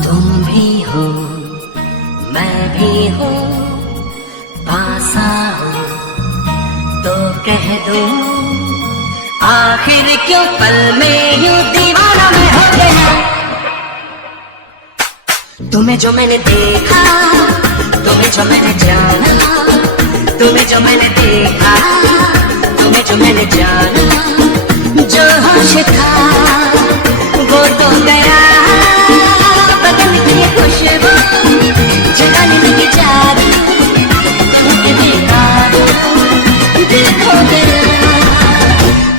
तुम भी हो मैं भी हूँ, पास आओ तो कह दो आखिर क्यों पल में यूं दीवाना मैं हो गया। तुम्हें जो मैंने देखा, तुम्हें जो मैंने जाना, तुम्हें जो मैंने देखा, तुम्हें जो मैंने जाना, जो होश था वो तो गया। बदन की खुशबू जगाने लगी जादू, तुम्हें देखा देखो गया।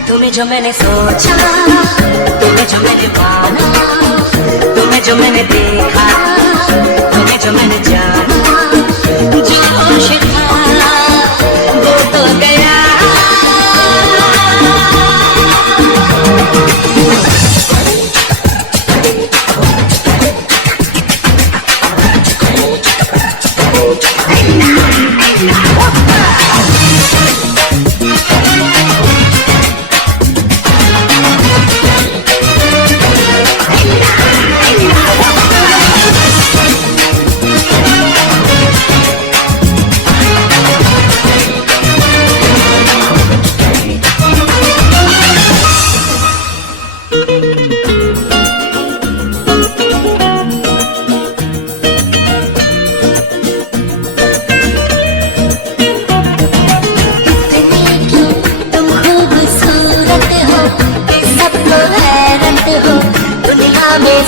तुम्हें जो मैंने सोचा, तुम्हें जो मैंने पाना, तुम्हें जो मैंने देखा, तुम्हें जो मैंने जाना, जो होश था वो तो गया।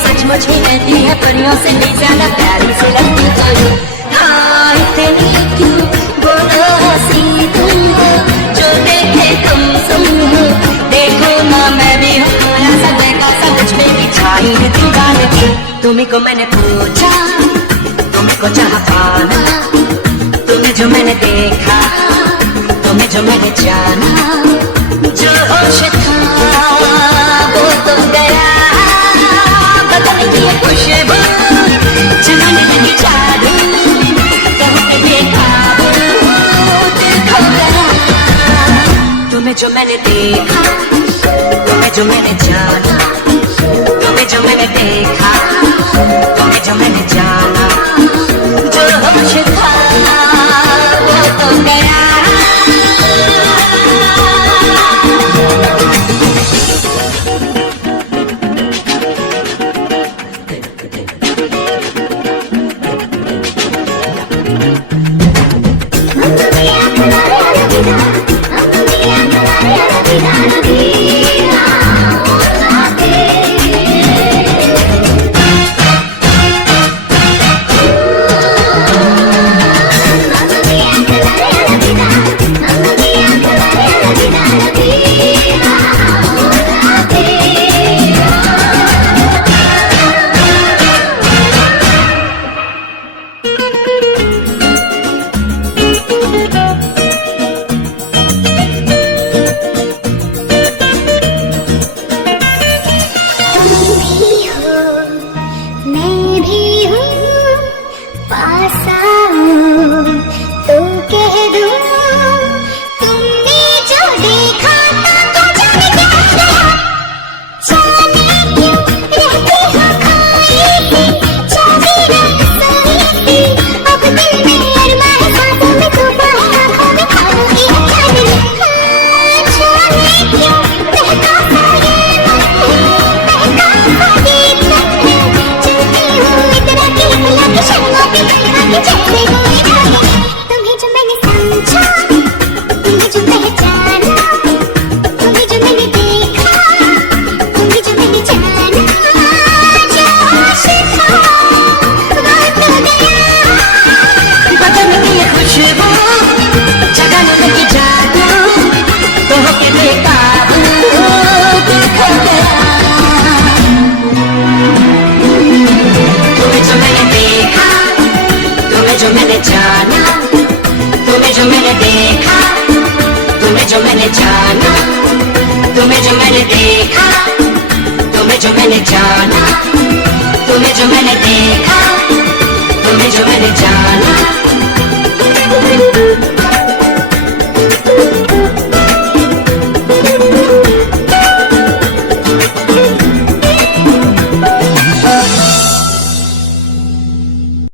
सचमुच ही रहती है परियों से भी ज्यादा प्यारी से लगती तो हाँ इतनी क्यों बोलो हंसी तुम हो, जो देखे तुम सुन हो। देखो ना मैं भी हूँ थोड़ा सा देखा समझ में भी छाई है दीवाने की। तुम्हीं को मैंने पूछा, तुम्हीं को चाह पाना, तुम्हें जो मैंने देखा, तुम्हें जो मैंने जाना, जो होश था वो तो गया। बदन की खुशबू जगाने लगी जादू, तुम्हें देखा देखो गया। तुम्हें जो मैंने देखा, तुम्हें जो मैंने जाना, तुम्हें जो मैंने देखा, तुम्हें जो मैंने जाना, जो होश था वो तो गया। जो मैंने जाना, तुम्हें जो मैंने देखा, तुम्हें जो मैंने जाना, तुम्हें जो मैंने देखा, तुम्हें जो मैंने जाना, तुम्हें जो मैंने देखा, तुम्हें जो मैंने जाना।